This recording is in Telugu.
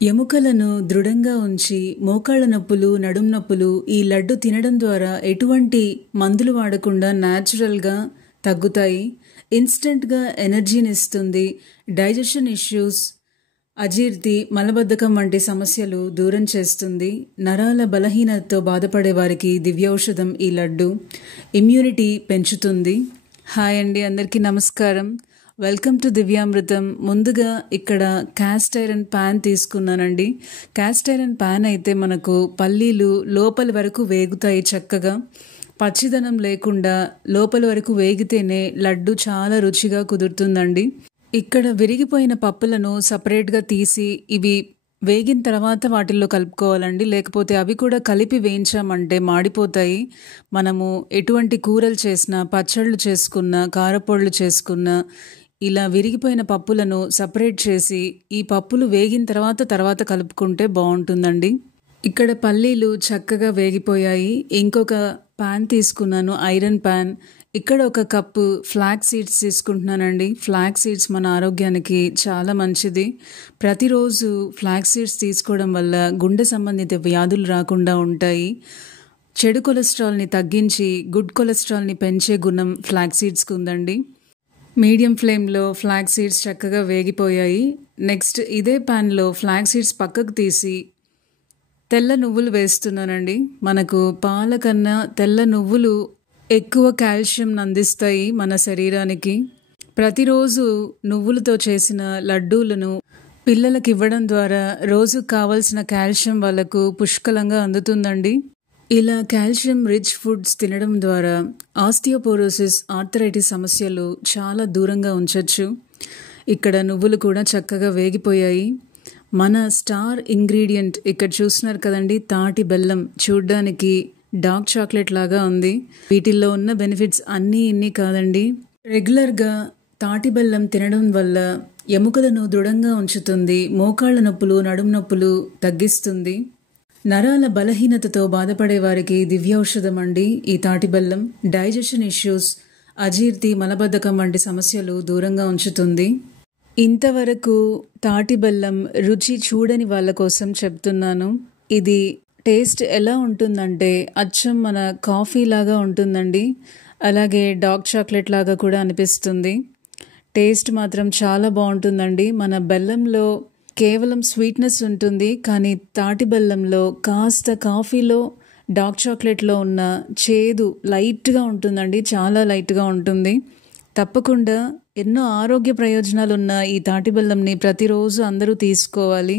ఎముకలను దృఢంగా ఉంచి మోకాళ్ళ నొప్పులు, నడుం నొప్పులు ఈ లడ్డు తినడం ద్వారా ఎటువంటి మందులు వాడకుండా న్యాచురల్గా తగ్గుతాయి. ఇన్స్టెంట్గా ఎనర్జీని ఇస్తుంది. డైజెషన్ ఇష్యూస్, అజీర్తి, మలబద్ధకం వంటి సమస్యలు దూరం చేస్తుంది. నరాల బలహీనతతో బాధపడే వారికి దివ్యౌషధం ఈ లడ్డు. ఇమ్యూనిటీ పెంచుతుంది. హాయ్ అండి, అందరికీ నమస్కారం. Welcome to Divyamrutham. ముందుగా ఇక్కడ క్యాస్ట్ ఐరన్ ప్యాన్ తీసుకున్నానండి. క్యాస్ట్ ఐరన్ ప్యాన్ అయితే మనకు పల్లీలు లోపల వరకు వేగుతాయి చక్కగా. పచ్చిదనం లేకుండా లోపల వరకు వేగితేనే లడ్డు చాలా రుచిగా కుదురుతుందండి. ఇక్కడ విరిగిపోయిన పప్పులను సపరేట్గా తీసి ఇవి వేగిన తర్వాత వాటిల్లో కలుపుకోవాలండి. లేకపోతే అవి కూడా కలిపి వేయించామంటే మాడిపోతాయి. మనము ఎటువంటి కూరలు చేసినా, పచ్చళ్ళు చేసుకున్నా, కారపొళ్ళు చేసుకున్నా ఇలా విరిగిపోయిన పప్పులను సపరేట్ చేసి ఈ పప్పులు వేగిన తర్వాత కలుపుకుంటే బాగుంటుందండి. ఇక్కడ పల్లీలు చక్కగా వేగిపోయాయి. ఇంకొక ప్యాన్ తీసుకున్నాను, ఐరన్ ప్యాన్. ఇక్కడ ఒక కప్పు ఫ్లాక్స్ సీడ్స్ తీసుకుంటున్నానండి. ఫ్లాక్స్ సీడ్స్ మన ఆరోగ్యానికి చాలా మంచిది. ప్రతిరోజు ఫ్లాక్స్ సీడ్స్ తీసుకోవడం వల్ల గుండె సంబంధిత వ్యాధులు రాకుండా ఉంటాయి. చెడు కొలెస్ట్రాల్ని తగ్గించి గుడ్ కొలెస్ట్రాల్ని పెంచే గుణం ఫ్లాక్స్ సీడ్స్కి ఉందండి. మీడియం ఫ్లేమ్లో ఫ్లాక్స్ సీడ్స్ చక్కగా వేగిపోయాయి. నెక్స్ట్ ఇదే ప్యాన్లో ఫ్లాక్స్ సీడ్స్ పక్కకు తీసి తెల్ల నువ్వులు వేస్తున్నానండి. మనకు పాల కన్నా తెల్ల నువ్వులు ఎక్కువ కాల్షియం అందిస్తాయి మన శరీరానికి. ప్రతిరోజు నువ్వులతో చేసిన లడ్డూలను పిల్లలకు ఇవ్వడం ద్వారా రోజుకు కావాల్సిన కాల్షియం వాళ్ళకు పుష్కలంగా అందుతుందండి. ఇలా కాల్షియం రిచ్ ఫుడ్స్ తినడం ద్వారా ఆస్టియోపోరోసిస్, ఆర్థరైటిస్ సమస్యలు చాలా దూరంగా ఉంచవచ్చు. ఇక్కడ నువ్వులు కూడా చక్కగా వేగిపోయాయి. మన స్టార్ ఇంగ్రీడియంట్ ఇక్కడ చూస్తున్నారు కదండి, తాటి బెల్లం. చూడ్డానికి డార్క్ చాక్లెట్ లాగా ఉంది. వీటిల్లో ఉన్న బెనిఫిట్స్ అన్నీ ఇన్ని కాదండి. రెగ్యులర్గా తాటి బెల్లం తినడం వల్ల ఎముకలను దృఢంగా ఉంచుతుంది. మోకాళ్ళ నొప్పులు, నడుం నొప్పులు తగ్గిస్తుంది. నరాల బలహీనతతో బాధపడే వారికి దివ్యౌషధం అండి ఈ తాటి బెల్లం. డైజెషన్ ఇష్యూస్, అజీర్తి, మలబద్ధకం వంటి సమస్యలు దూరంగా ఉంచుతుంది. ఇంతవరకు తాటి బెల్లం రుచి చూడని వాళ్ళ కోసం చెప్తున్నాను. ఇది టేస్ట్ ఎలా ఉంటుందంటే అచ్చం మన కాఫీ లాగా ఉంటుందండి. అలాగే డార్క్ చాక్లెట్ లాగా కూడా అనిపిస్తుంది. టేస్ట్ మాత్రం చాలా బాగుంటుందండి. మన బెల్లంలో కేవలం స్వీట్నెస్ ఉంటుంది, కానీ తాటి బెల్లంలో కాస్త కాఫీలో, డార్క్ చాక్లెట్లో ఉన్న చేదు లైట్గా ఉంటుందండి. చాలా లైట్గా ఉంటుంది. తప్పకుండా ఎన్నో ఆరోగ్య ప్రయోజనాలు ఉన్న ఈ తాటి బెల్లంని ప్రతిరోజు అందరూ తీసుకోవాలి.